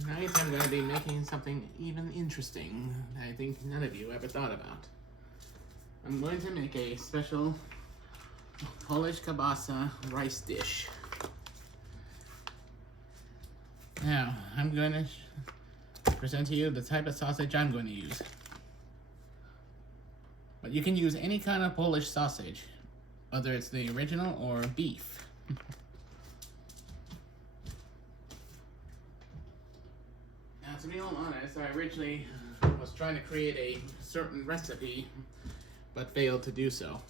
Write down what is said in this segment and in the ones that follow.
Tonight I'm going to be making something even interesting that I think none of you ever thought about. I'm going to make a special Polish kielbasa rice dish. Now, I'm going to present to you the type of sausage I'm going to use. But you can use any kind of Polish sausage, whether it's the original or beef. Now, to be all honest, I originally was trying to create a certain recipe, but failed to do so.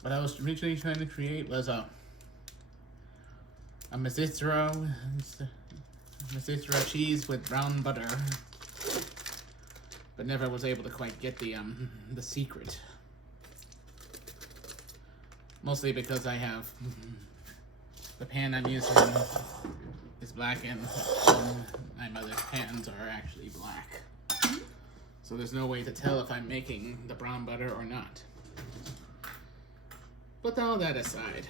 What I was originally trying to create was a Mizithra cheese with brown butter, but never was able to quite get the secret. Mostly because I have the pan I'm using is black and my mother's pans are actually black. So there's no way to tell if I'm making the brown butter or not. But all that aside,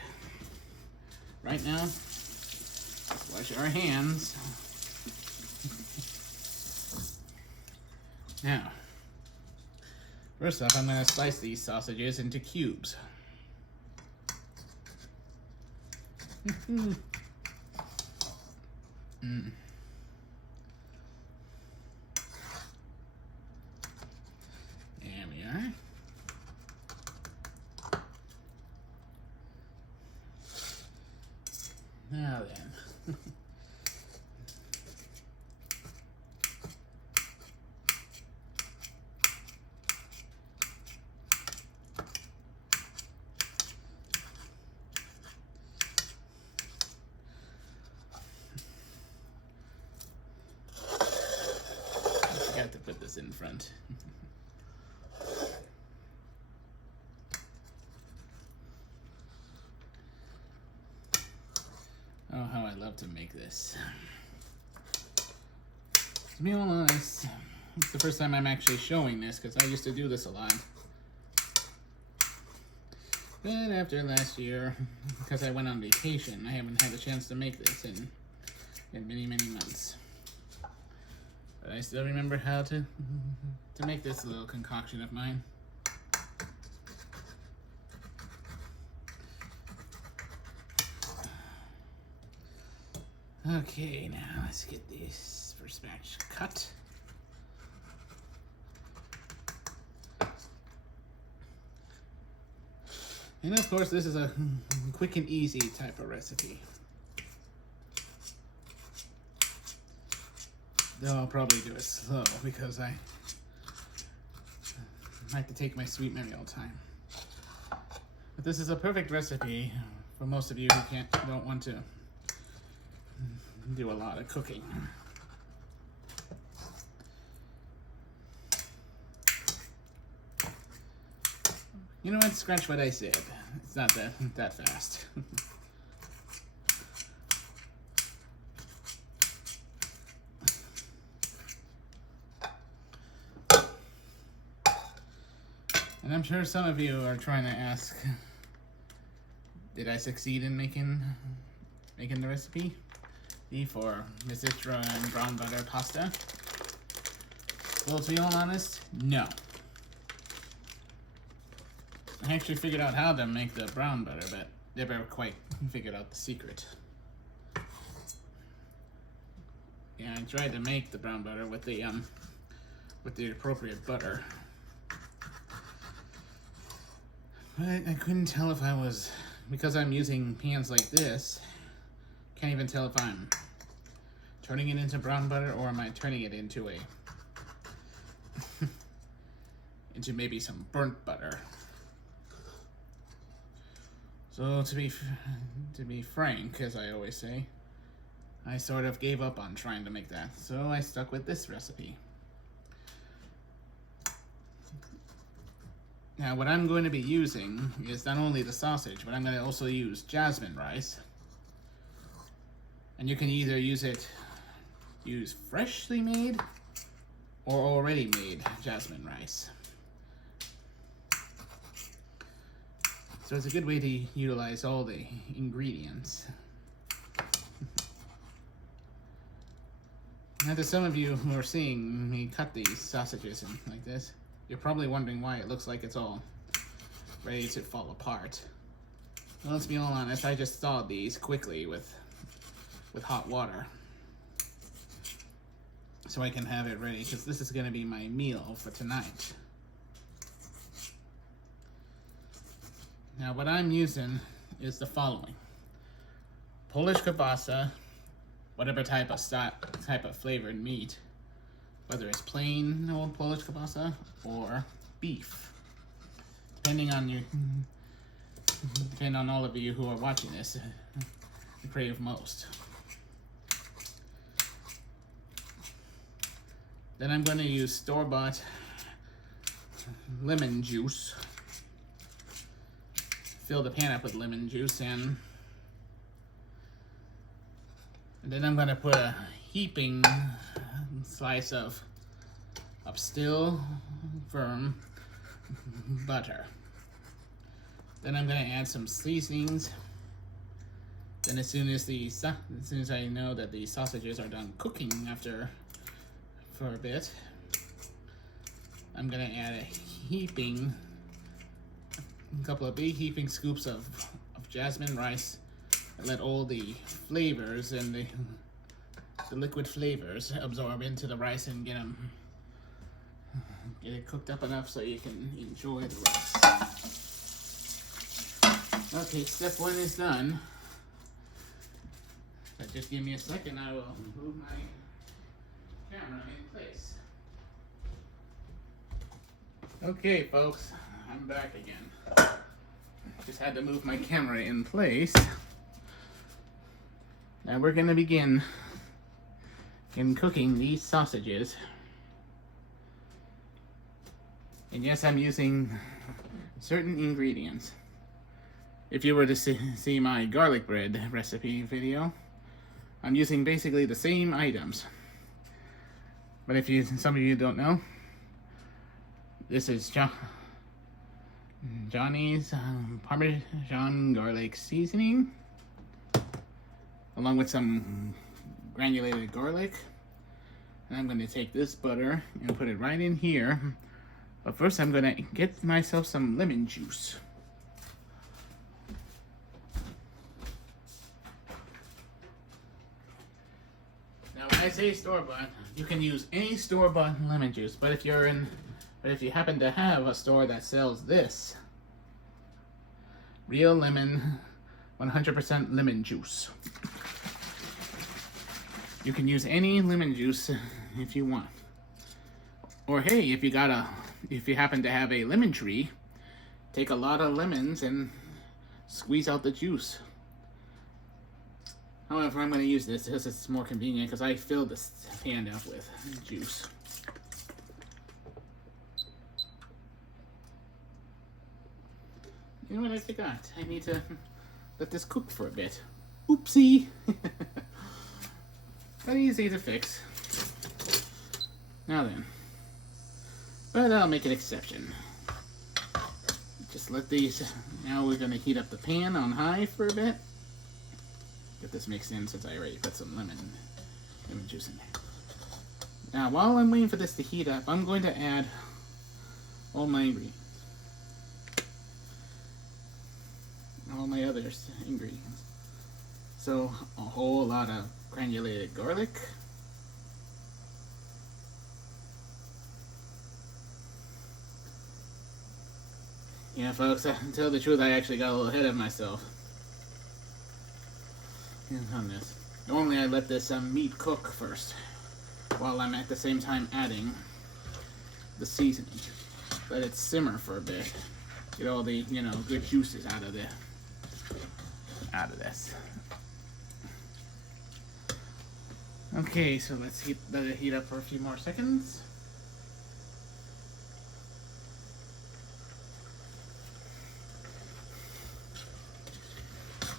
right now, let's wash our hands. Now, first off, I'm going to slice these sausages into cubes. There we are. Now then. I forgot to put this in front. Oh, how I love to make this. To be all honest, it's the first time I'm actually showing this because I used to do this a lot. But after last year, because I went on vacation, I haven't had a chance to make this in many, many months. But I still remember how to make this little concoction of mine. Okay, now let's get this first batch cut. And of course, this is a quick and easy type of recipe. Though I'll probably do it slow because I like to take my sweet Mary all the time. But this is a perfect recipe for most of you who don't want to do a lot of cooking. You know what? Scratch what I said. It's not that fast. And I'm sure some of you are trying to ask, did I succeed in making the recipe? Beef or Mizithra and brown butter pasta? Well, to be all honest, no. I actually figured out how to make the brown butter, but never quite figured out the secret. Yeah, I tried to make the brown butter with the appropriate butter, but I couldn't tell if I was, because I'm using pans like this. Can't even tell if I'm turning it into brown butter or am I turning it into into maybe some burnt butter. So to be frank, as I always say, I sort of gave up on trying to make that. So I stuck with this recipe. Now what I'm going to be using is not only the sausage, but I'm going to also use jasmine rice. And you can either use freshly made or already made jasmine rice. So it's a good way to utilize all the ingredients. Now, to some of you who are seeing me cut these sausages in like this, you're probably wondering why it looks like it's all ready to fall apart. Well, let's be all honest, I just thawed these quickly with hot water, so I can have it ready, because this is going to be my meal for tonight. Now, what I'm using is the following: Polish kielbasa, whatever type of flavored meat, whether it's plain old Polish kielbasa or beef, depending on all of you who are watching this, you crave most. Then I'm going to use store-bought lemon juice. Fill the pan up with lemon juice, and then I'm going to put a heaping slice of still firm butter. Then I'm going to add some seasonings. Then as soon as I know that the sausages are done cooking for a bit, I'm going to add a couple of big heaping scoops of jasmine rice, and let all the flavors and the liquid flavors absorb into the rice and get it cooked up enough so you can enjoy the rice. Okay, step 1 is done. But just give me a second, I will move my camera in place. Okay, folks, I'm back again. Just had to move my camera in place. Now we're going to begin cooking these sausages. And yes, I'm using certain ingredients. If you were to see my garlic bread recipe video, I'm using basically the same items. But if some of you don't know, this is Johnny's Parmesan garlic seasoning, along with some granulated garlic. And I'm going to take this butter and put it right in here. But first I'm going to get myself some lemon juice. Now when I say store-bought, you can use any store-bought lemon juice, but if you happen to have a store that sells this, real lemon, 100% lemon juice, you can use any lemon juice if you want. Or hey, if you happen to have a lemon tree, take a lot of lemons and squeeze out the juice. However, I'm going to use this because it's more convenient, because I filled this pan up with juice. You know what I forgot? I need to let this cook for a bit. Oopsie! But easy to fix. Now then. But I'll make an exception. Just let these... Now we're going to heat up the pan on high for a bit. Get this mixed in since I already put some lemon juice in there. Now, while I'm waiting for this to heat up, I'm going to add all my ingredients. All my other ingredients. So, a whole lot of granulated garlic. Yeah, folks, to tell the truth, I actually got a little ahead of myself on this. Normally I let this meat cook first, while I'm at the same time adding the seasoning. Let it simmer for a bit. Get all the, good juices out of this. Okay, so let it heat up for a few more seconds.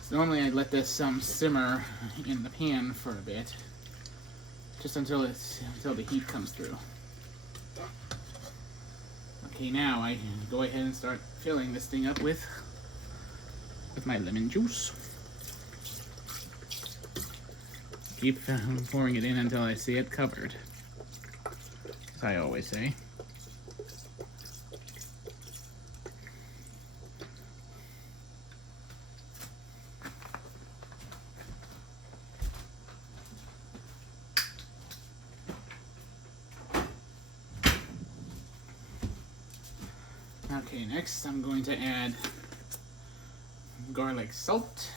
So normally I let this simmer in the pan for a bit, just until the heat comes through. Okay, now I go ahead and start filling this thing up with my lemon juice. Keep pouring it in until I see it covered, as I always say. Okay, next I'm going to add garlic salt.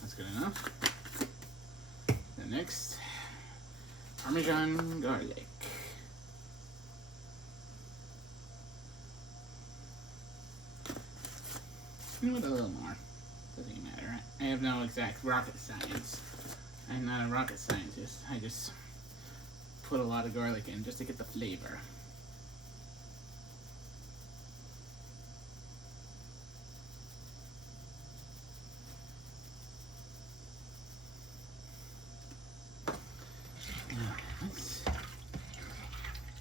That's good enough. The next, Parmesan garlic. You know what, a little more. Doesn't even matter. I have no exact rocket science. I'm not a rocket scientist. I just put a lot of garlic in just to get the flavor. Now, let's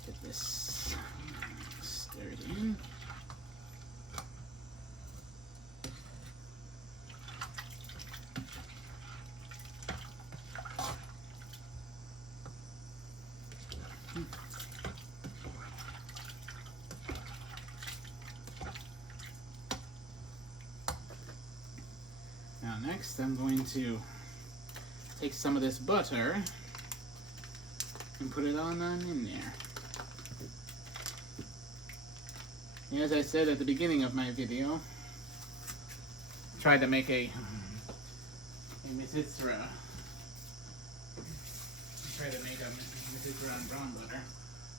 get this stirred in. Now next I'm going to take some of this butter and put it on in there. As I said at the beginning of my video, I tried to make a Mizithra. Try to make a Mizithra on brown butter.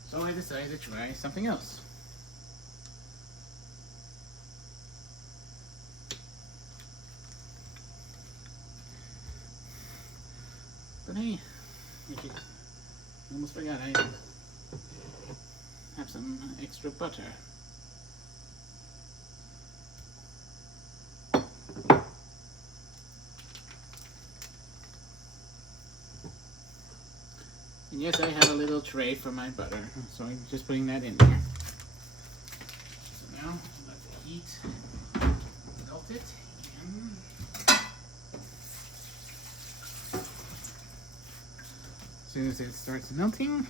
So I decided to try something else. But hey, I almost forgot I have some extra butter. And yes, I have a little tray for my butter, so I'm just putting that in there. So now, let the heat melt it, and as soon as it starts melting,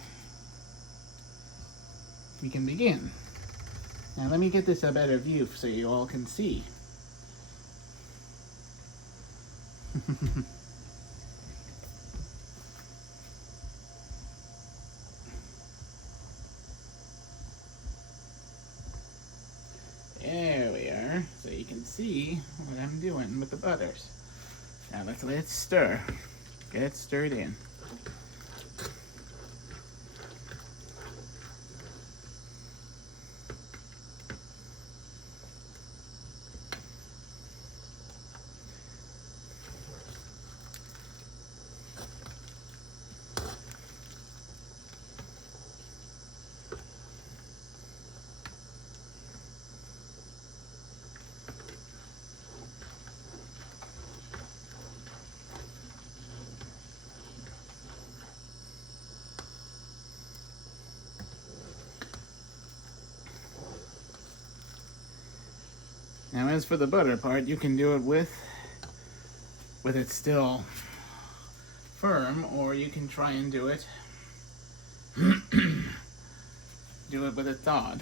we can begin. Now let me get this a better view so you all can see. There we are, so you can see what I'm doing with the butters. Now let's let it stir. Get it stirred in. Now as for the butter part, you can do it with it still firm, or you can try and do it with it thawed.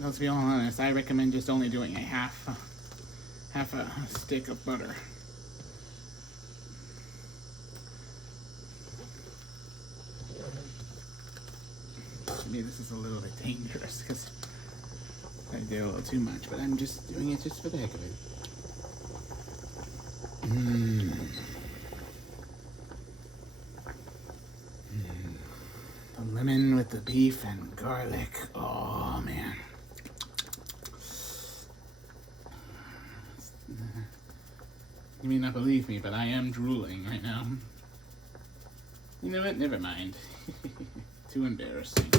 Now, to be all honest, I recommend just only doing a half a stick of butter. Maybe this is a little bit dangerous because I did a little too much, but I'm just doing it just for the heck of it. The lemon with the beef and garlic. Oh man. You may not believe me, but I am drooling right now. You know what? Never mind. Too embarrassing.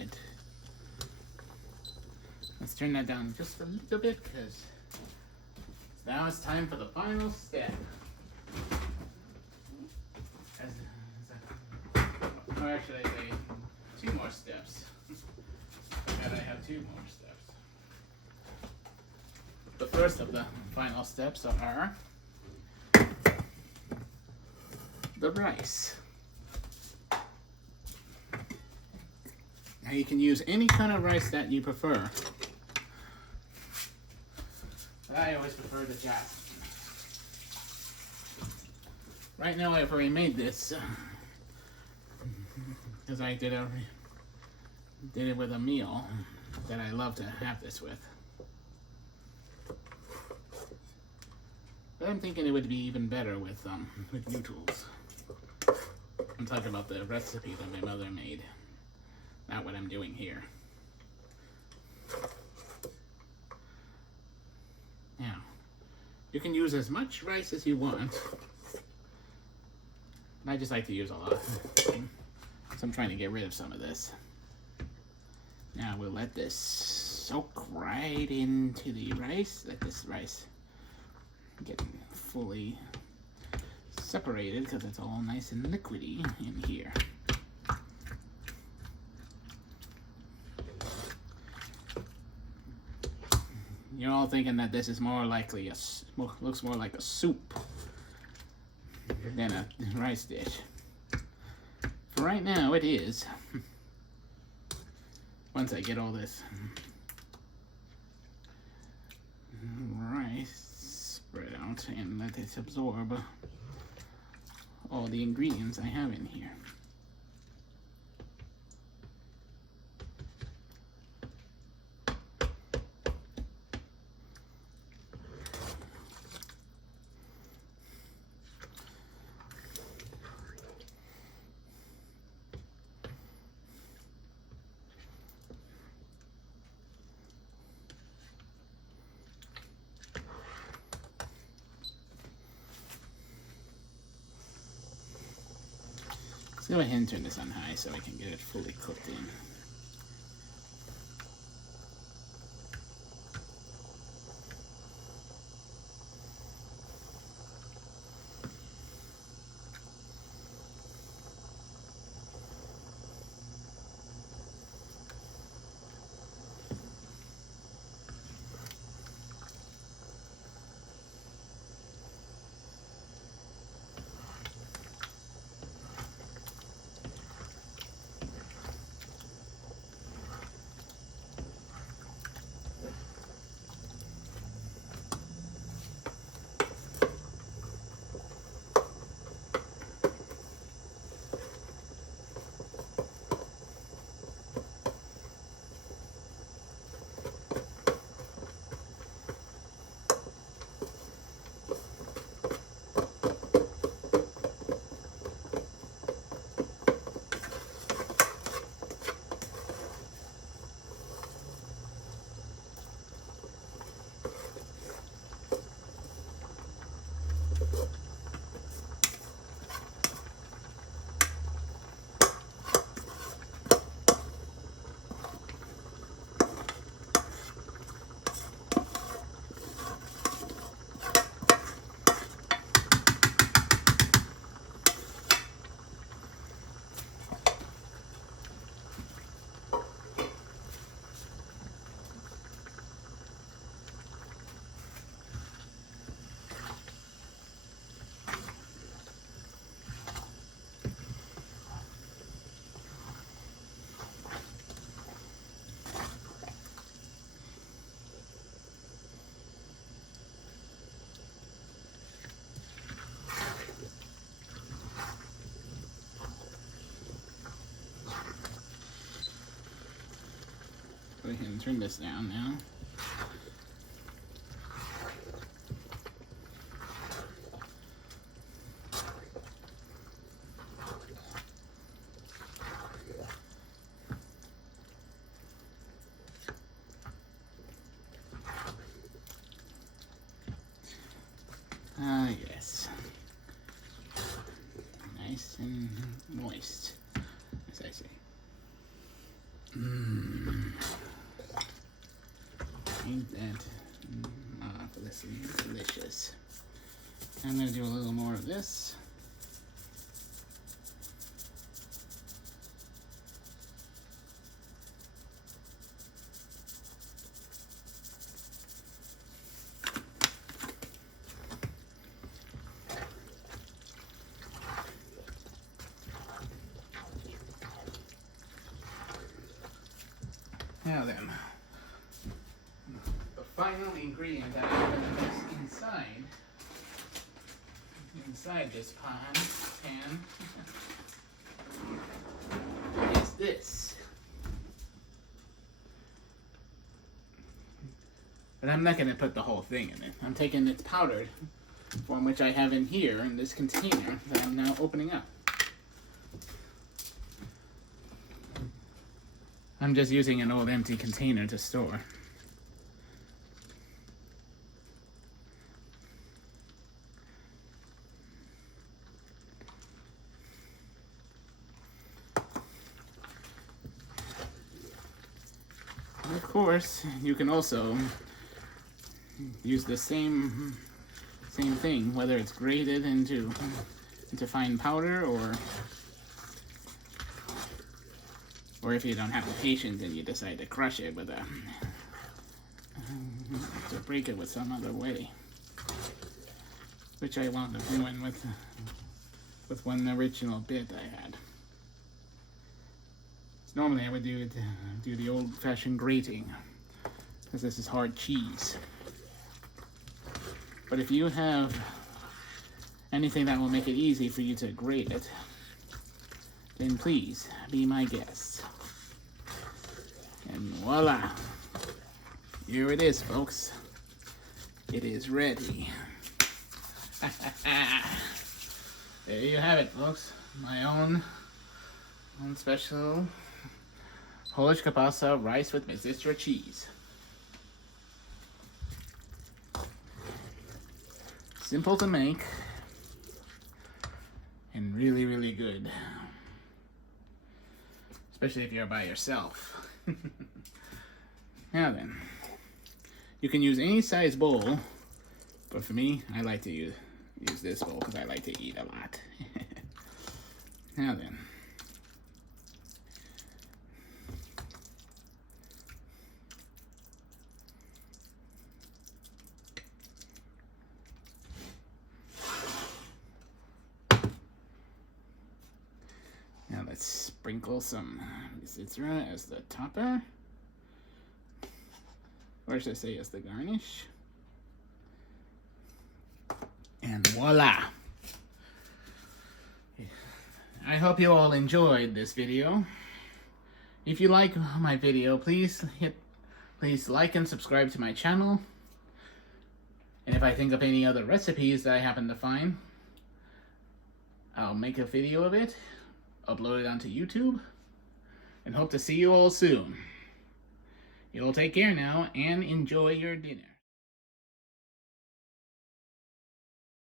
good. Let's turn that down just a little bit because now it's time for the final step. Or actually, I say 2 more steps. And I have 2 more steps. The first of the final steps are the rice. Now you can use any kind of rice that you prefer. But I always prefer the jasmine. Right now I've already made this because I did it with a meal that I love to have this with. But I'm thinking it would be even better with noodles. I'm talking about the recipe that my mother made, not what I'm doing here. Now, you can use as much rice as you want. I just like to use a lot, so I'm trying to get rid of some of this. Now we'll let this soak right into the rice. Let this rice get fully separated because it's all nice and liquidy in here. You're all thinking that this is more likely looks more like a soup than a rice dish. For right now, it is. Once I get all this rice spread out and let it absorb all the ingredients I have in here. Let's go ahead and turn this on high so I can get it fully cooked in. Go ahead and turn this down now. Yes. Nice and moist, as I say. Ain't that marvelously delicious. I'm going to do a little more of this. Now then, the final ingredient that I'm going to mix inside this pan is this. But I'm not going to put the whole thing in it. I'm taking its powdered form, which I have in here in this container that I'm now opening up. I'm just using an old empty container to store. And of course, you can also use the same thing, whether it's grated into fine powder or if you don't have the patience and you decide to crush it with to break it with some other way, which I wound up doing with one original bit I had. So normally I would do the old-fashioned grating, because this is hard cheese. But if you have anything that will make it easy for you to grate it, then please be my guest. And voila! Here it is, folks. It is ready. There you have it, folks. My own special Polish kielbasa rice with Mizithra cheese. Simple to make and really, really good. Especially if you're by yourself. Now then, you can use any size bowl, but for me, I like to use this bowl because I like to eat a lot. Now then. Now let's sprinkle some Mizithra as the topper. Or should I say as the garnish. And voila! I hope you all enjoyed this video. If you like my video, please like and subscribe to my channel. And if I think of any other recipes that I happen to find, I'll make a video of it, upload it onto YouTube, and hope to see you all soon. You all take care now and enjoy your dinner.